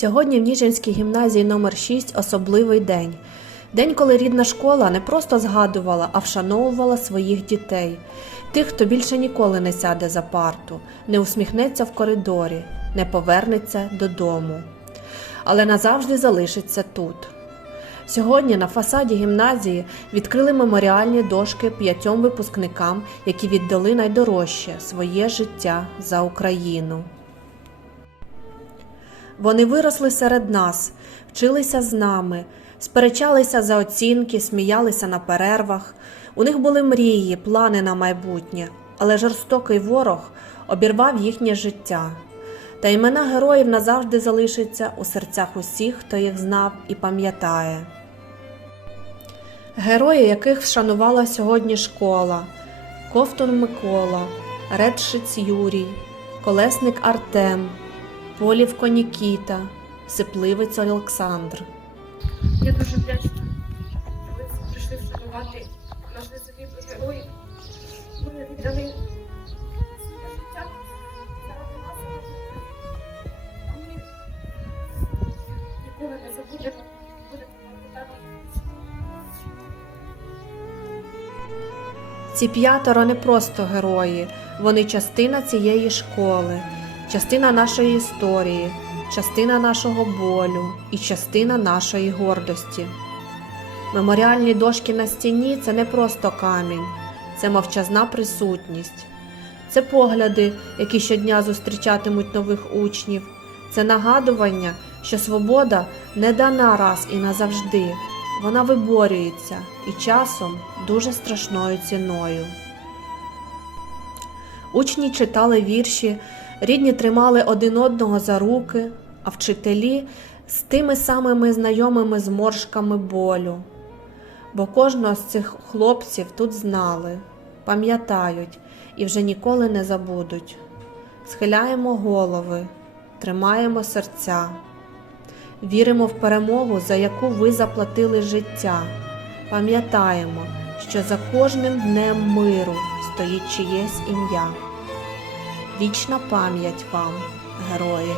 Сьогодні в Ніжинській гімназії номер 6 особливий день. День, коли рідна школа не просто згадувала, а вшановувала своїх дітей, тих, хто більше ніколи не сяде за парту, не усміхнеться в коридорі, не повернеться додому, але назавжди залишиться тут. Сьогодні на фасаді гімназії відкрили меморіальні дошки п'ятьом випускникам, які віддали найдорожче своє життя за Україну. Вони виросли серед нас, вчилися з нами, сперечалися за оцінки, сміялися на перервах. У них були мрії, плани на майбутнє, але жорстокий ворог обірвав їхнє життя. Та імена героїв назавжди залишаться у серцях усіх, хто їх знав і пам'ятає. Герої, яких вшанувала сьогодні школа: Ковтун Микола, Редшиць Юрій, Колесник Артем, Полівко Нікіта, Сипливець Олександр. Я дуже вдячна, що ви прийшли вшанувати наш незагиблих героїв. Ми віддали своє життя заради нас. А ми ніколи не забудемо, будемо пам'ятати. Ці п'ятеро не просто герої, вони частина цієї школи, частина нашої історії, частина нашого болю і частина нашої гордості. Меморіальні дошки на стіні це не просто камінь, це мовчазна присутність, це погляди, які щодня зустрічатимуть нових учнів, це нагадування, що свобода не дана раз і назавжди, вона виборюється і часом дуже страшною ціною. Учні читали вірші, рідні тримали один одного за руки, а вчителі з тими самими знайомими зморшками болю. Бо кожного з цих хлопців тут знали, пам'ятають і вже ніколи не забудуть. Схиляємо голови, тримаємо серця, віримо в перемогу, за яку ви заплатили життя. Пам'ятаємо, що за кожним днем миру стоїть чиєсь ім'я. Вічна пам'ять вам, герої!